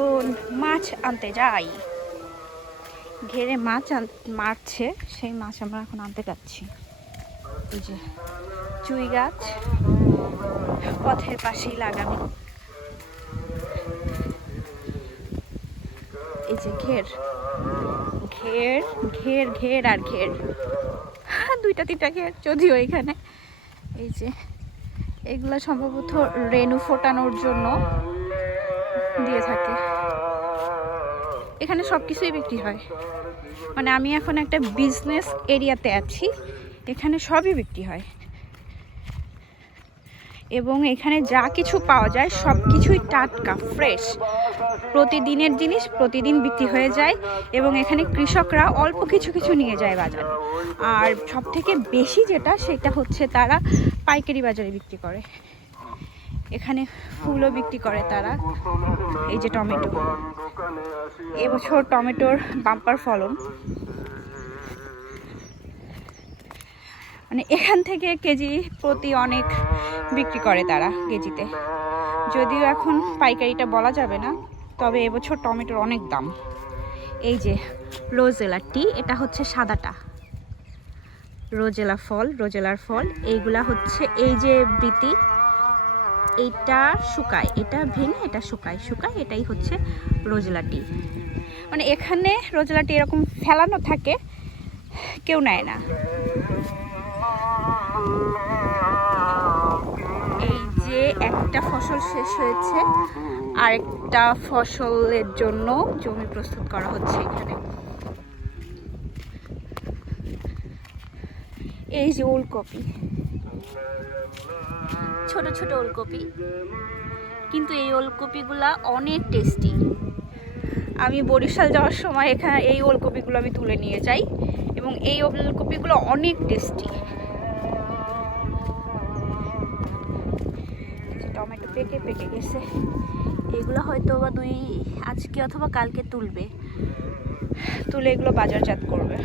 এখন মাছ আনতে যাই। ঘেরে মাছ মারছে, সেই মাছ আমরা এখন আনতে যাচ্ছি। এই যে চুই গাছ পথের পাশেই লাগানো। এই যে ঘের ঘের ঘের ঘের আর ঘের, দুইটা তিনটা ঘের যদিও এখানে। এই যে এগুলা সম্ভবত রেনু ফোটানোর জন্য দিয়ে থাকে। এখানে সব কিছুই বিক্রি হয়, মানে আমি এখন একটা বিজনেস এরিয়াতে আছি, এখানে সবই বিক্রি হয় এবং এখানে যা কিছু পাওয়া যায় সব কিছুই টাটকা ফ্রেশ, প্রতিদিনের জিনিস প্রতিদিন বিক্রি হয়ে যায় এবং এখানে কৃষকরা অল্প কিছু কিছু নিয়ে যায় বাজারে। আর সব থেকে বেশি যেটা সেটা হচ্ছে তারা পাইকারি বাজারে বিক্রি করে। এখানে ফুলও বিক্রি করে তারা। এই যে টমেটো, এবছর টমেটোর বাম্পার ফলন, মানে এখান থেকে কেজি প্রতি অনেক বিক্রি করে তারা কেজিতে। যদিও এখন পাইকারিটা বলা যাবে না, তবে এবছর টমেটোর অনেক দাম। এই যে রোজেলা টি, এটা হচ্ছে সাদাটা রোজেলার ফল। এইগুলা হচ্ছে এই যে বৃতি, এইটা শুকায়, এটা ভেঙে এটা শুকায়, এটাই হচ্ছে রোজেলা টি। মানে এখানে রোজেলা টি এরকম ফেলানো থাকে, কেউ নেয় না। এই যে একটা ফসল শেষ হয়েছে, আরেকটা ফসলের জন্য জমি প্রস্তুত করা হচ্ছে এখানে। এই যে ওলকপি, ছোট ছোট ওলকপি, কিন্তু এই ওলকপিগুলা অনেক টেস্টি। আমি বরিশাল যাওয়ার সময় এখানে এই ওলকপিগুলো আমি তুলে নিয়ে যাই এবং এই ওলকপিগুলো অনেক টেস্টি। টমেটো পেকে গেছে, এগুলো হয়তো বা আজকে অথবা কালকে তুলে এগুলো বাজারজাত করবে।